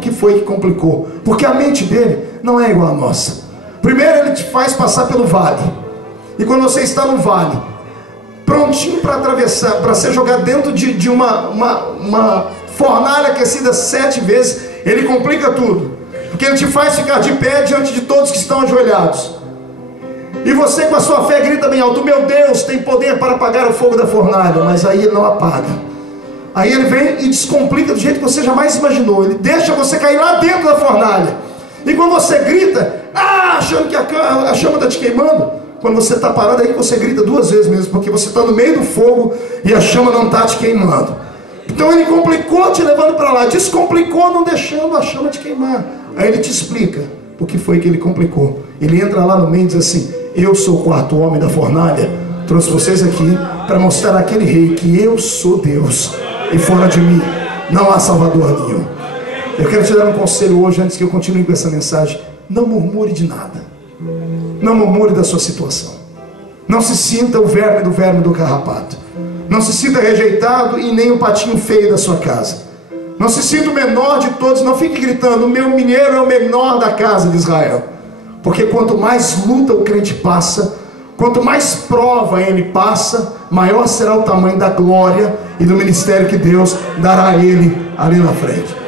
por que foi que complicou. Porque a mente dele não é igual à nossa. Primeiro ele te faz passar pelo vale. E quando você está no vale, prontinho para atravessar, para ser jogado dentro de uma fornalha aquecida 7 vezes, ele complica tudo. Porque ele te faz ficar de pé diante de todos que estão ajoelhados. E você com a sua fé grita bem alto: meu Deus tem poder para apagar o fogo da fornalha. Mas aí ele não apaga. Aí ele vem e descomplica do jeito que você jamais imaginou. Ele deixa você cair lá dentro da fornalha. E quando você grita, achando que a chama está te queimando, quando você está parado, aí você grita 2 vezes mesmo, porque você está no meio do fogo e a chama não está te queimando. Então ele complicou te levando para lá, descomplicou não deixando a chama te queimar. Aí ele te explica o que foi que ele complicou. Ele entra lá no meio e diz assim: eu sou o 4º homem da fornalha, trouxe vocês aqui para mostrar àquele rei que eu sou Deus, e fora de mim não há salvador nenhum. Eu quero te dar um conselho hoje, antes que eu continue com essa mensagem: não murmure de nada. Não murmure da sua situação. Não se sinta o verme do carrapato. Não se sinta rejeitado e nem o patinho feio da sua casa. Não se sinta o menor de todos. Não fique gritando: o meu mineiro é o menor da casa de Israel. Porque quanto mais luta o crente passa, quanto mais prova ele passa, maior será o tamanho da glória e do ministério que Deus dará a ele ali na frente.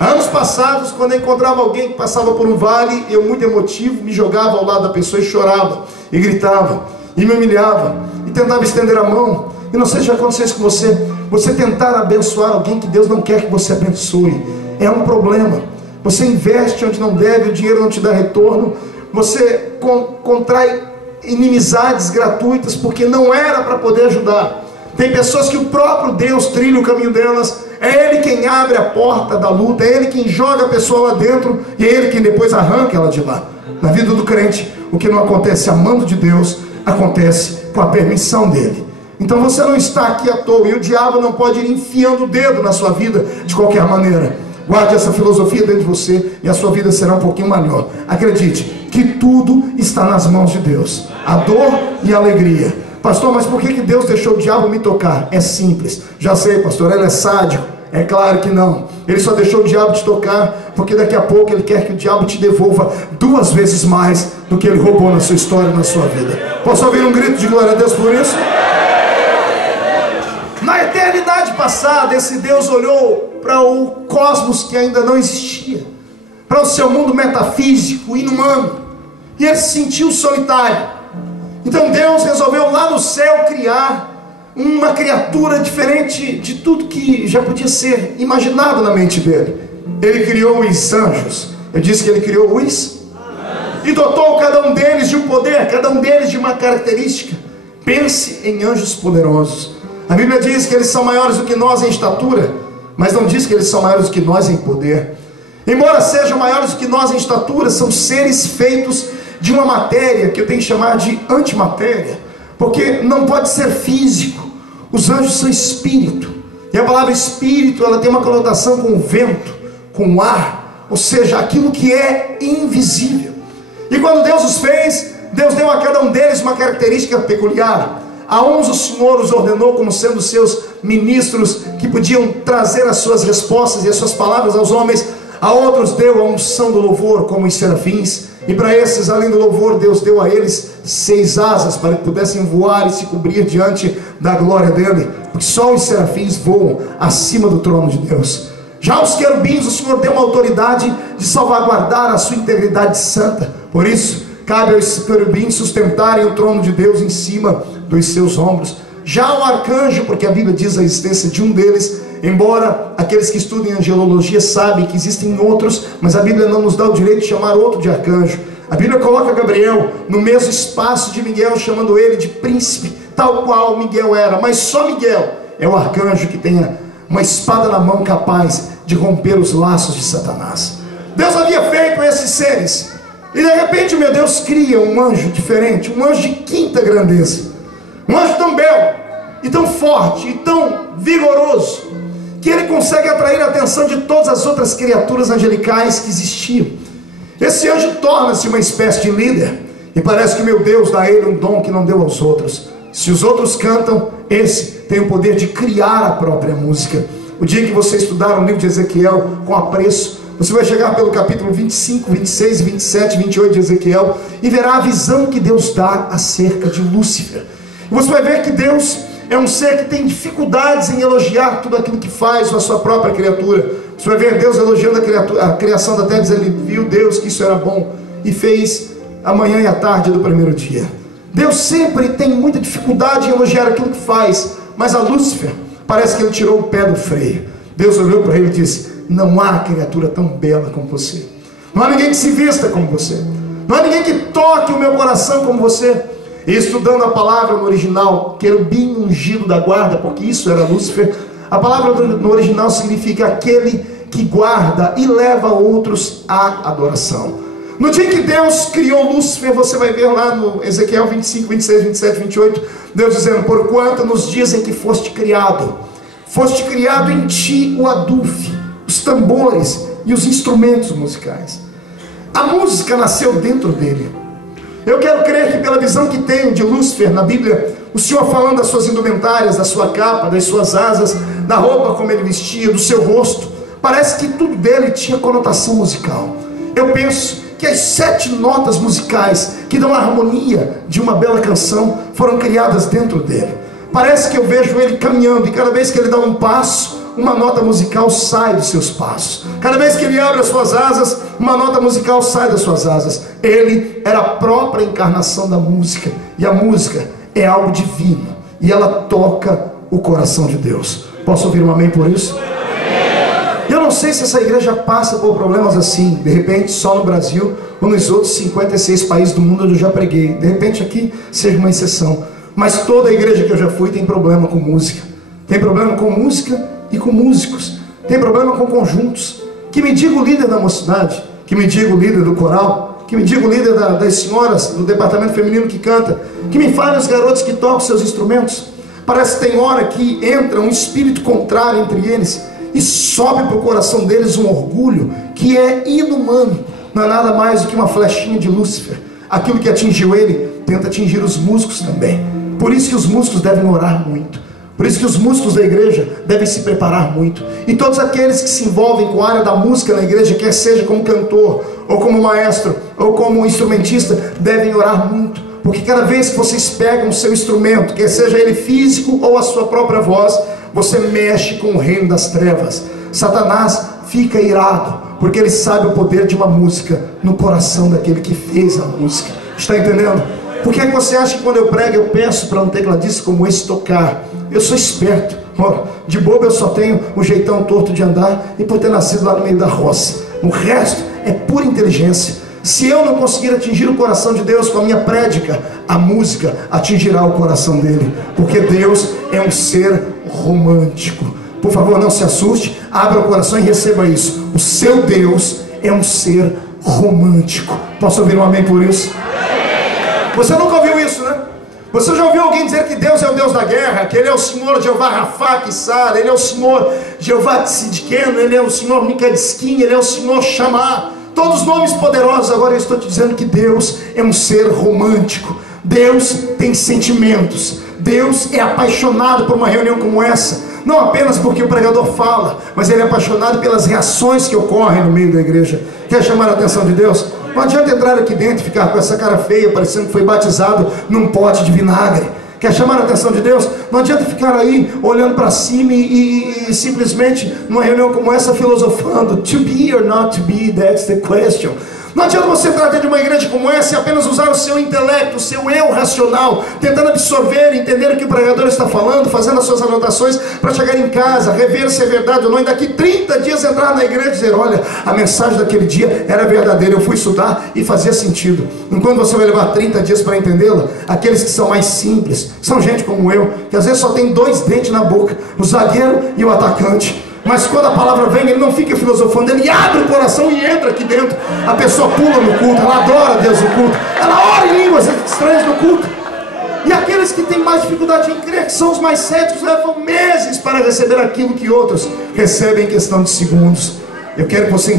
Anos passados, quando eu encontrava alguém que passava por um vale, eu, muito emotivo, me jogava ao lado da pessoa e chorava, e gritava, e me humilhava, e tentava estender a mão. E não sei se já aconteceu isso com você. Você tentar abençoar alguém que Deus não quer que você abençoe, é um problema. Você investe onde não deve, o dinheiro não te dá retorno. Você contrai inimizades gratuitas porque não era para poder ajudar. Tem pessoas que o próprio Deus trilha o caminho delas. É Ele quem abre a porta da luta, é Ele quem joga a pessoa lá dentro, e é Ele quem depois arranca ela de lá. Na vida do crente, o que não acontece amando de Deus, acontece com a permissão dEle. Então você não está aqui à toa, e o diabo não pode ir enfiando o dedo na sua vida de qualquer maneira. Guarde essa filosofia dentro de você, e a sua vida será um pouquinho melhor. Acredite que tudo está nas mãos de Deus, a dor e a alegria. Pastor, mas por que Deus deixou o diabo me tocar? É simples. Já sei, pastor, ele é sádico. É claro que não. Ele só deixou o diabo te tocar porque daqui a pouco ele quer que o diabo te devolva 2 vezes mais do que ele roubou na sua história, na sua vida. Posso ouvir um grito de glória a Deus por isso? Na eternidade passada, esse Deus olhou para o cosmos que ainda não existia, para o seu mundo metafísico, inumano, e ele se sentiu solitário. Então Deus resolveu lá no céu criar uma criatura diferente de tudo que já podia ser imaginado na mente dele. Ele criou os anjos. Eu disse que ele criou os e dotou cada um deles de um poder, cada um deles de uma característica. Pense em anjos poderosos. A Bíblia diz que eles são maiores do que nós em estatura, mas não diz que eles são maiores do que nós em poder. Embora sejam maiores do que nós em estatura, são seres feitos de uma matéria que eu tenho que chamar de antimatéria, porque não pode ser físico. Os anjos são espírito, e a palavra espírito, ela tem uma conotação com o vento, com o ar, ou seja, aquilo que é invisível. E quando Deus os fez, Deus deu a cada um deles uma característica peculiar. A uns o Senhor os ordenou como sendo seus ministros, que podiam trazer as suas respostas e as suas palavras aos homens. A outros deu a unção do louvor, como os serafins. E para esses, além do louvor, Deus deu a eles 6 asas, para que pudessem voar e se cobrir diante da glória dele, porque só os serafins voam acima do trono de Deus. Já os querubins, o Senhor deu uma autoridade de salvaguardar a sua integridade santa. Por isso, cabe aos querubins sustentarem o trono de Deus em cima dos seus ombros. Já o arcanjo, porque a Bíblia diz a existência de um deles, embora aqueles que estudam angelologia sabem que existem outros, mas a Bíblia não nos dá o direito de chamar outro de arcanjo. A Bíblia coloca Gabriel no mesmo espaço de Miguel, chamando ele de príncipe, tal qual Miguel era. Mas só Miguel é o arcanjo que tem uma espada na mão capaz de romper os laços de Satanás. Deus havia feito esses seres, e de repente, meu Deus cria um anjo diferente, um anjo de quinta grandeza, um anjo tão belo, e tão forte, e tão vigoroso, que ele consegue atrair a atenção de todas as outras criaturas angelicais que existiam. Esse anjo torna-se uma espécie de líder, e parece que meu Deus dá a ele um dom que não deu aos outros. Se os outros cantam, esse tem o poder de criar a própria música. O dia que você estudar o livro de Ezequiel com apreço, Você vai chegar pelo capítulo 25, 26, 27, 28 de Ezequiel e verá a visão que Deus dá acerca de Lúcifer. E você vai ver que Deus é um ser que tem dificuldades em elogiar tudo aquilo que faz a sua própria criatura. Você vai ver Deus elogiando a criação da terra, dizendo: ele viu Deus que isso era bom e fez a manhã e a tarde do primeiro dia. Deus sempre tem muita dificuldade em elogiar aquilo que faz, mas a Lúcifer parece que ele tirou o pé do freio. Deus olhou para ele e disse: não há criatura tão bela como você, não há ninguém que se vista como você, não há ninguém que toque o meu coração como você. E estudando a palavra no original, querubim ungido da guarda, porque isso era Lúcifer, a palavra no original significa aquele que guarda e leva outros à adoração. No dia que Deus criou Lúcifer, você vai ver lá no Ezequiel 25, 26, 27, 28, Deus dizendo: porquanto nos dias em que foste criado em ti o adufe, os tambores e os instrumentos musicais. A música nasceu dentro dele. Eu quero crer que pela visão que tenho de Lúcifer na Bíblia, o Senhor falando das suas indumentárias, da sua capa, das suas asas, da roupa como ele vestia, do seu rosto, parece que tudo dele tinha conotação musical. Eu penso que as 7 notas musicais que dão a harmonia de uma bela canção foram criadas dentro dele. Parece que eu vejo ele caminhando, e cada vez que ele dá um passo, uma nota musical sai dos seus passos. Cada vez que ele abre as suas asas, uma nota musical sai das suas asas. Ele era a própria encarnação da música, e a música é algo divino, e ela toca o coração de Deus. Posso ouvir um amém por isso? Eu não sei se essa igreja passa por problemas assim, de repente só no Brasil, ou nos outros 56 países do mundo onde eu já preguei. De repente aqui seja uma exceção, mas toda a igreja que eu já fui tem problema com música. Tem problema com música e com músicos. Tem problema com conjuntos. Que me diga o líder da mocidade, que me diga o líder do coral, que me diga o líder das senhoras do departamento feminino que canta, que me fale os garotos que tocam seus instrumentos. Parece que tem hora que entra um espírito contrário entre eles e sobe para o coração deles um orgulho que é inumano. Não é nada mais do que uma flechinha de Lúcifer. Aquilo que atingiu ele tenta atingir os músicos também. Por isso que os músicos devem orar muito. Por isso que os músicos da igreja devem se preparar muito. E todos aqueles que se envolvem com a área da música na igreja, quer seja como cantor, ou como maestro, ou como instrumentista, devem orar muito. Porque cada vez que vocês pegam o seu instrumento, quer seja ele físico ou a sua própria voz, você mexe com o reino das trevas. Satanás fica irado, porque ele sabe o poder de uma música no coração daquele que fez a música. Está entendendo? Por que você acha que quando eu prego eu peço para um tecladista como esse tocar? Eu sou esperto. De bobo eu só tenho um jeitão torto de andar e por ter nascido lá no meio da roça. O resto é pura inteligência. Se eu não conseguir atingir o coração de Deus com a minha prédica, a música atingirá o coração dele. Porque Deus é um ser romântico. Por favor, não se assuste, abra o coração e receba isso. O seu Deus é um ser romântico. Posso ouvir um amém por isso? Você nunca ouviu isso, né? Você já ouviu alguém dizer que Deus é o Deus da guerra, que Ele é o Senhor Jeová Rafá Kissar, Ele é o Senhor Jeová Tzidkenu, Ele é o Senhor Mikadiskin, Ele é o Senhor Shammah, todos os nomes poderosos. Agora eu estou te dizendo que Deus é um ser romântico. Deus tem sentimentos. Deus é apaixonado por uma reunião como essa. Não apenas porque o pregador fala, mas Ele é apaixonado pelas reações que ocorrem no meio da igreja. Quer chamar a atenção de Deus? Não adianta entrar aqui dentro e ficar com essa cara feia, parecendo que foi batizado num pote de vinagre. Quer chamar a atenção de Deus? Não adianta ficar aí olhando para cima e simplesmente numa reunião como essa filosofando. To be or not to be, that's the question. Não adianta você entrar dentro de uma igreja como essa e apenas usar o seu intelecto, o seu eu racional, tentando absorver, entender o que o pregador está falando, fazendo as suas anotações para chegar em casa, rever se é verdade ou não, e daqui 30 dias entrar na igreja e dizer: olha, a mensagem daquele dia era verdadeira, eu fui estudar e fazia sentido. Enquanto você vai levar 30 dias para entendê-la, aqueles que são mais simples, são gente como eu, que às vezes só tem 2 dentes na boca, o zagueiro e o atacante. Mas quando a palavra vem, ele não fica filosofando, ele abre o coração e entra aqui dentro. A pessoa pula no culto, ela adora Deus no culto, ela ora em línguas estranhas no culto. E aqueles que têm mais dificuldade em crer, que são os mais céticos, levam meses para receber aquilo que outros recebem em questão de segundos. Eu quero que você